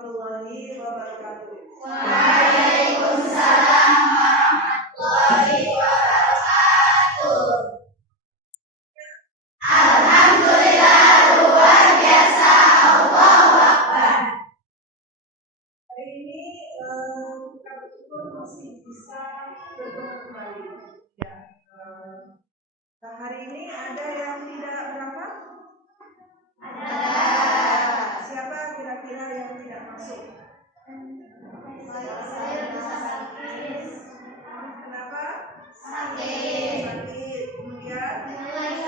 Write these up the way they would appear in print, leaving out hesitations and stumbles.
warahmatullahi wabarakatuh. Waalaikumsalam warahmatullahi wabarakatuh. Alhamdulillah, luar biasa, Allahu Akbar. Hari ini kita bersyukur masih bisa bertemu kembali. Ya, hari ini ada yang tidak berangkat? Ada. Siapa kira-kira yang tidak masuk? Saya sakit. Kenapa? Sakit. Sakit. Kemudian? Terus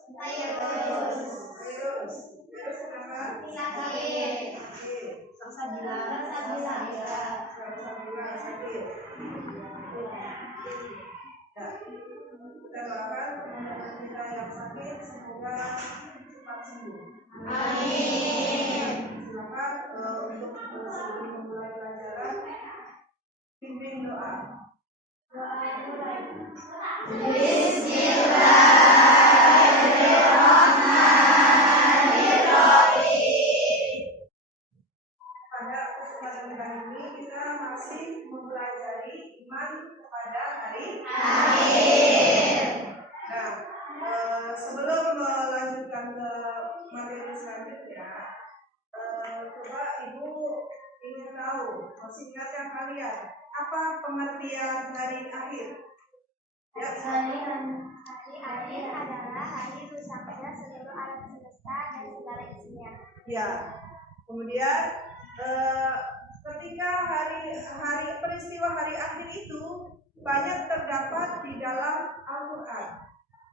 kenapa? Sakit. Sakit. Ya, kita doakan kita yang sakit semoga cepat sembuh. Amin. Silakan untuk sebelum memulai pelajaran pimpin doa. Pada kesempatan kali ini kita masih mempelajari iman kepada hari akhir. Nah, sebelum melanjutkan ke materi selanjutnya, coba Ibu ingin tahu, masih ingatkah kalian apa pengertian hari akhir? Ya, Hari akhir adalah hari usapnya seluruh alam semesta dan segala isinya. Ya. Kemudian ketika hari peristiwa hari akhir itu banyak terdapat di dalam Al-Quran.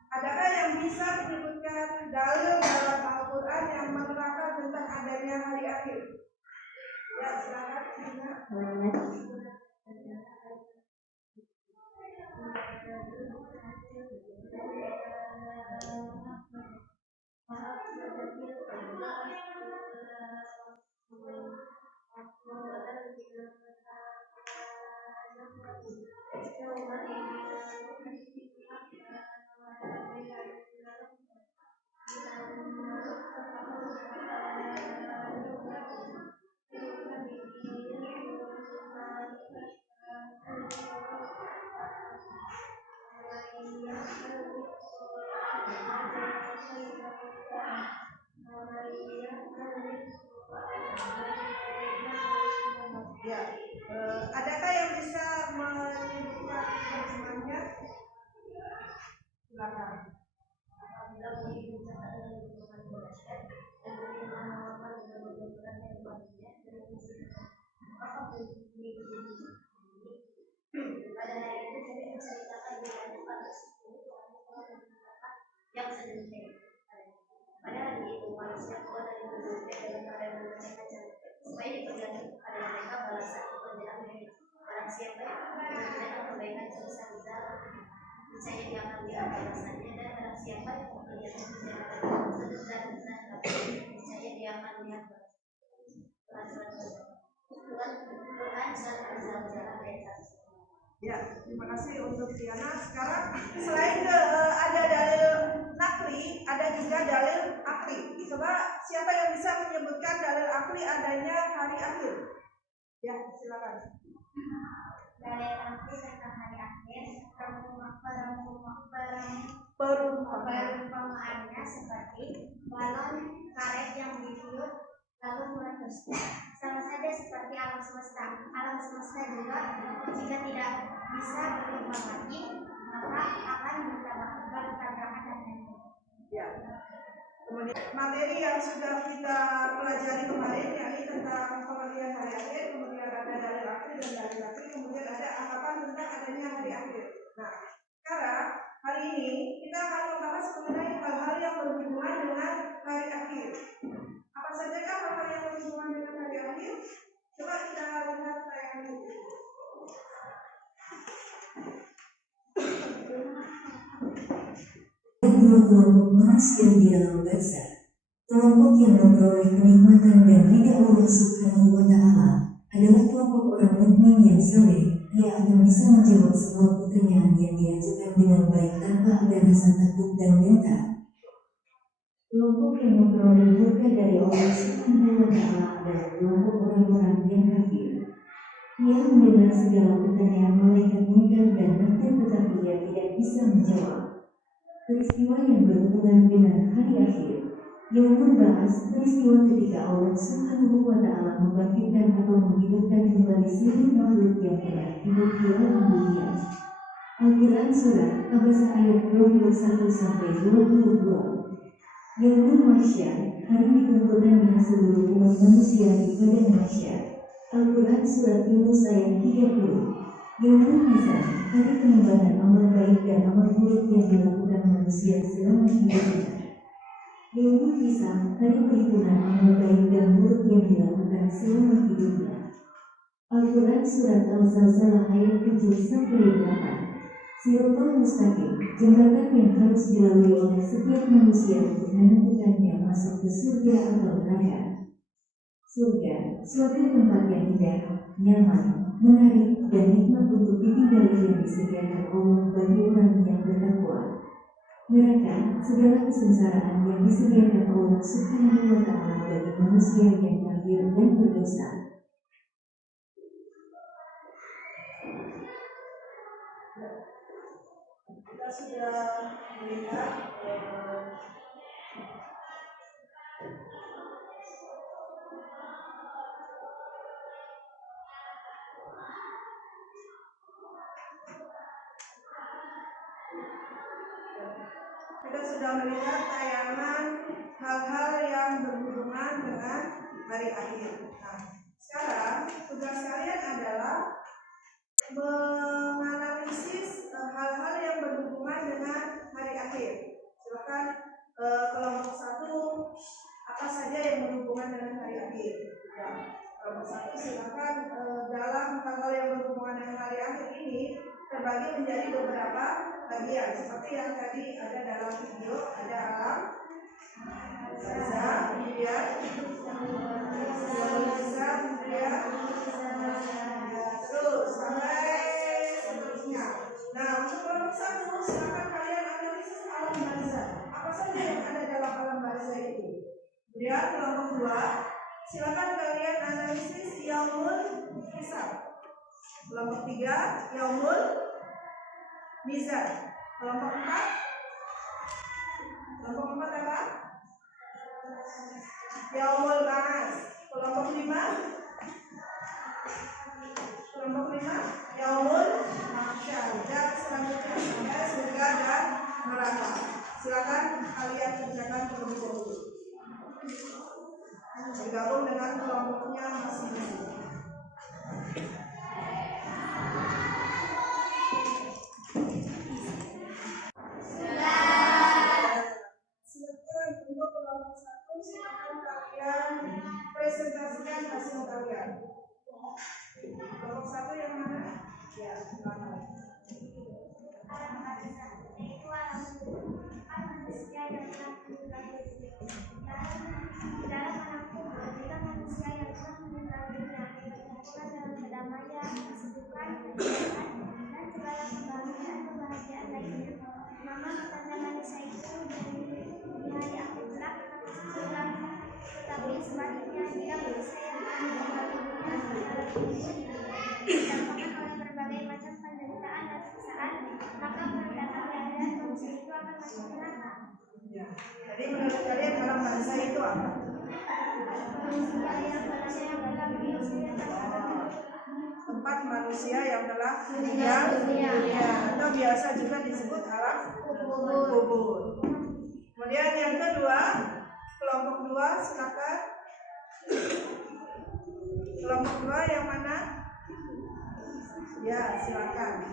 Adakah yang bisa menyebutkan dalil dalam Al-Quran yang menerangkan tentang adanya hari akhir? Ya, silakan. Ya, adakah yang bisa menyebutkan terjemahannya? Silakan. Pada hari itu kami menceritakan berita pada yang sedemikian. Pada hari itu manusia keluar dari berbeda dalam keadaan bermacam-macam supaya diperlihatkan kepada mereka balasan pekerjaan mereka. Barang siapa yang mengerjakan kebaikan sebesar-besar, niscaya dia akan lihat balasannya, dan barang siapa yang mengerjakan kejahatan sebesar-besar, niscaya dia akan lihat balasannya. Quran surat Al-Zalzalah ayat 1. Ya, terima kasih untuk Diana. Sekarang selain ada dalil nakli, ada juga dalil akli. Coba siapa yang bisa menyebutkan dalil akli adanya hari akhir? Ya, silakan. Dalil akli tentang hari akhir, perumpamaannya seperti balon karet yang ditiup lalu meletus. Sama saja seperti alam semesta. Alam semesta juga jika tidak bisa berkembang lagi, maka akan bertabrakan dengan. Ya. Kemudian materi yang sudah kita pelajari kemarin, yakni tentang pengertian hari akhir, kemudian ada dalil akhir dan dalil akhir, kemudian ada anggapan tentang adanya hari akhir. Nah, sekarang hari ini kita akan membahas mengenai hal-hal yang berhubungan dengan hari akhir. Apa saja hal-hal yang berhubungan dengan hari akhir? Coba kita lihat tayangan ini. Kedua kelompok manusia di alam barzakh, kelompok yang memperoleh kenikmatan dan ridha Allah Subhanahu wa Ta'ala, adalah kelompok orang mukmin yang saleh. Dia akan bisa menjawab semua pertanyaan yang diajukan dengan baik tanpa ada rasa takut dan minta. Kelompok yang memperoleh berkah dari Allah Subhanahu wa Ta'ala adalah kelompok orang-orang yang kafir. Ia mendengar segala pertanyaan malaikat munkar dan nakir, tetapi ia tidak bisa menjawab. Peristiwa yang berhubungan dengan hari akhir, Yaumul Ba'ats, peristiwa ketika Allah Subhanahu wa Ta'ala membangkitkan atau menghidupkan kembali seluruh makhluk yang pernah hidup di alam dunia. Al-Quran Surat Abasa ayat 21-22. Yaumul Mahsyar, hari dikumpulkannya seluruh umat manusia di padang mahsyar. Al-Quran Surat Yunus ayat 30. Yaumul Mizan, hari penimbangan amal baik dan amal buruk yang dilakukan manusia selama hidupnya. Yaumul Hisab, hari perhitungan amal baik dan buruk yang dilakukan selama hidupnya. Al-Quran Surat Al-Zalzalah ayat 7-8. Siratal Mustaqim, jembatan yang harus dilalui oleh setiap manusia untuk menentukannya masuk ke surga atau neraka. Surga, suatu tempat yang indah, nyaman, menarik, dan nikmat untuk ditinggali yang disediakan Allah bagi orang yang bertakwa. Neraka, segala kesengsaraan yang disediakan Allah Subhanahu wa Ta'ala bagi manusia yang kafir dan berdosa. Kita sudah melihat tayangan hal-hal yang berhubungan dengan hari akhir. Nah, sekarang tugas kalian adalah menganalisis hal-hal yang berhubungan dengan hari akhir. Silakan kelompok 1, apa saja yang berhubungan dengan hari akhir. Ya, kelompok 1 silakan dalam hal-hal yang berhubungan dengan hari akhir ini terbagi menjadi beberapa bagian. Seperti yang tadi ada dalam video, ada alam barzakh, kemudian terus sampai seterusnya. Nah, untuk kelompok 1 silakan kalian analisis alam barzakh. Apa saja yang ada dalam alam barzakh itu? Kemudian kelompok 2 silakan kalian analisis yaumul hisab. Kelompok 3 yaumul mizan. Kelompok 4 apa? Yaumul ba'ats. Kelompok 5 yaumul mahsyar. Dan selanjutnya sampai surga dan neraka. Silakan kalian kerjakan terlebih dahulu. Bergabung dengan kelompoknya masing-masing. Silakan untuk kelompok 1, silakan kalian presentasikan hasil kalian. Kelompok 1 yang mana? Ya, silakan. Alam barzakh yaitu alam manusia yang telah meninggal dunia. Dalam alam kubur, jika manusia yang telah meninggal dunia dikumpulkan dalam kedamaian, kesibukan, kesehatan, dan segala kebahagiaan lainnya, maka tanda manusia itu dari hari akhir kelak akan masuk surga. Tetapi sebaliknya, jika manusia yang telah meninggal dunia didamparkan oleh berbagai macam penderitaan dan siksaan, maka menandakan kehadiran manusia itu akan masuk neraka. Ya. Jadi menurut kalian alam barzakh itu apa? Tempat manusia yang telah meninggal dunia, atau biasa juga disebut alam kubur. Kemudian yang kedua, kelompok 2 silakan. Kelompok 2 yang mana? Ya, silakan.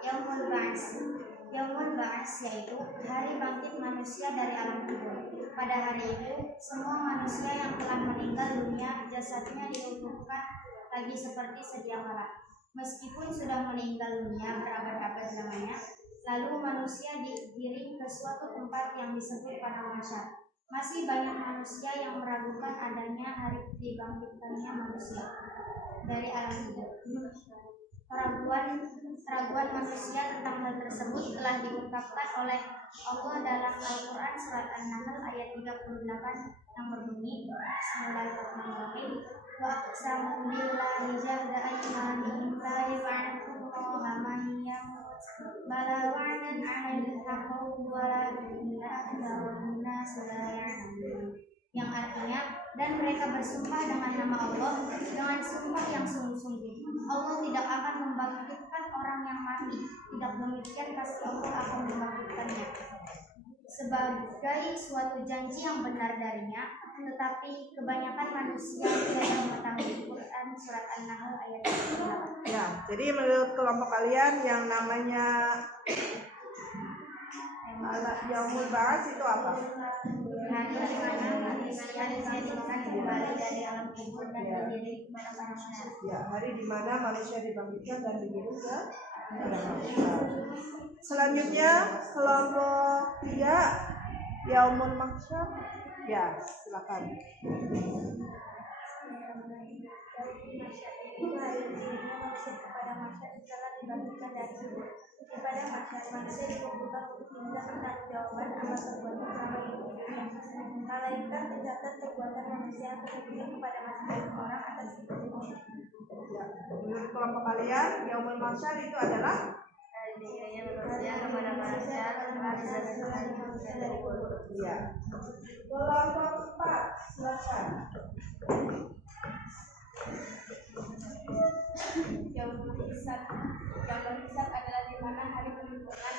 Yaumul Ba'ats. Yaumul Ba'ats yaitu hari bangkit manusia dari alam kubur. Pada hari itu, semua manusia yang telah meninggal dunia jasadnya dihidupkan lagi seperti sedia kala. Meskipun sudah meninggal dunia berabad-abad lamanya, lalu manusia digiring ke suatu tempat yang disebut padang mahsyar. Masih banyak manusia yang meragukan adanya hari dibangkitkannya manusia dari alam kubur. Keraguan manusia tentang hal tersebut telah diungkapkan oleh Allah dalam Al-Quran surat An-Nahl ayat 38 yang berbunyi Bismillahirrahmanirrahim wa aqsamu billahi jahda aymanihim la yab'athullaha man yamut bala wa'dan 'alal haqqi walakinna aktsarun nas la ya'lamun, yang artinya, dan mereka bersumpah dengan nama Allah dengan sumpah yang sungguh-sungguh, Allah tidak akan membangkitkan orang yang mati, tidak demikian pasti Allah akan membangkitkannya sebagai suatu janji yang benar darinya, tetapi kebanyakan manusia tidak mengetahui. Quran surat An-Nahl ayat 38. Ya, jadi menurut kelompok kalian yang namanya Yaumul Ba'ats itu apa? Hari di mana manusia dijadikan kembali dari alam kubur dan digiring kepada manusia. Ya, hari di mana manusia dibangkitkan dan digiring ke manusia. Selanjutnya kelompok 3 Yaumul Mahsyar. Ya, silakan. Kepada masyarakat setelah dibangkitkan dari kubur. Kepada masyarakat manusia dikumpulkan untuk diminta pertanggungjawaban atas perbuatan selama hidup. Malaikat mencatat perbuatan manusia kemudian kepada masing-masing orang atas hidupnya. Ya, menurut kelompok kalian Yaumul Mahsyar itu adalah Dirinya manusia kepada manusia setelah dibangkitkan dari kubur. ya. Kelompok 4, silakan. Yaumul Hisab adalah di mana hari perhitungan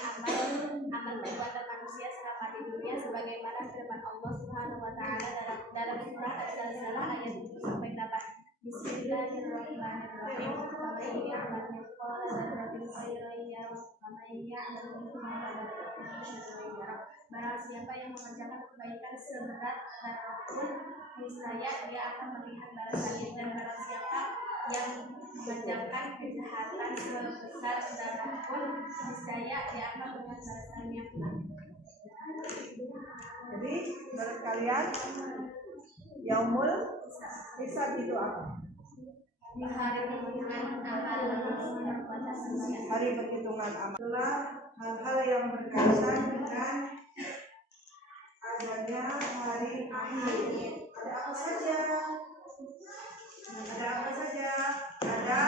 amal perbuatan manusia selama di dunia, sebagaimana firman Allah Subhanahu wa taala dalam surah Az-Zalzalah ayat 7-8. Bismillahirrahmanirrahim. Man ya'mal mithqala dzarratin khairan yarah wa man ya'mal mithqala dzarratin syarran yarah. Barang siapa yang mengerjakan kebaikan seberat zarah pun, niscaya dia akan melihat balasannya, dan barang siapa yang mengerjakan kejahatan sebesar zarah pun, niscaya dia akan melihat balasannya. Jadi menurut kalian Yaumul Hisab itu apa? Hari perhitungan amal perbuatan manusia. Hari perhitungan amal adalah hal-hal yang berkaitan dengan adanya hari akhir. Ada apa saja? Ada apa saja? Ada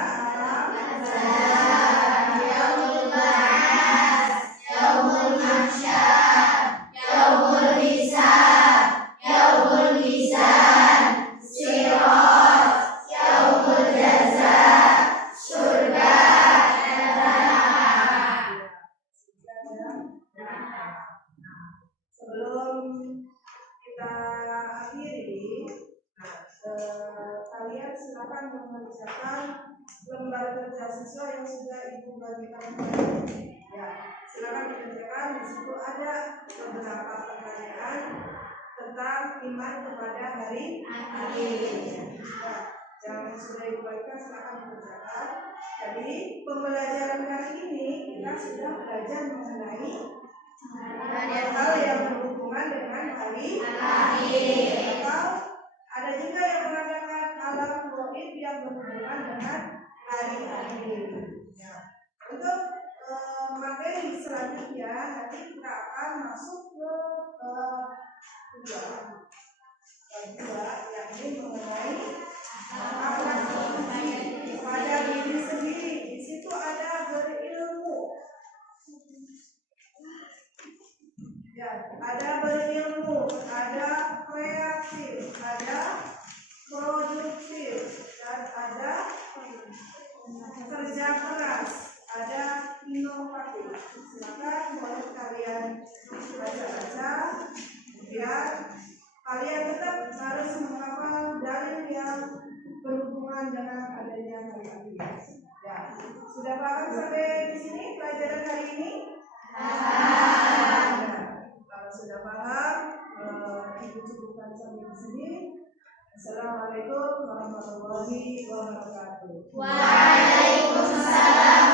Yaumul Ba'ats, Yaumul Mahsyar, Yaumul Hisab, Yaumul Mizan, Sirat, Yaumul Jaza, surga, dan neraka. Sebelum kita akhiri, kalian silakan mengerjakan lembar kerja siswa yang sudah ibu bagikan. Ya, silakan dikerjakan. Di situ ada beberapa pertanyaan tentang iman kepada hari akhir. Ya, yang sudah ibu bagikan silakan dikerjakan. Jadi pembelajaran kali ini kita sudah belajar mengenai hal yang berhubungan dengan hari akhir. Atau ada juga yang mengatakan alam gaib yang berhubungan dengan hari akhir. Ya. Untuk materi selanjutnya nanti kita akan masuk ke kedua, yakni mengenai akhlak pada diri sendiri. Di situ ada berilmu. Ya, ada berilmu, ada kreatif, ada produktif, dan ada kerja keras, ada inovatif. Silakan boleh kalian baca-baca, biar kalian tetap harus menghafal dalil yang berhubungan dengan adanya hari akhir. Ya, sudah paham sampai di sini pelajaran hari ini? Kalau sudah paham, ibu cukupkan sampai di sini. Assalamualaikum warahmatullahi wabarakatuh. Waalaikumsalam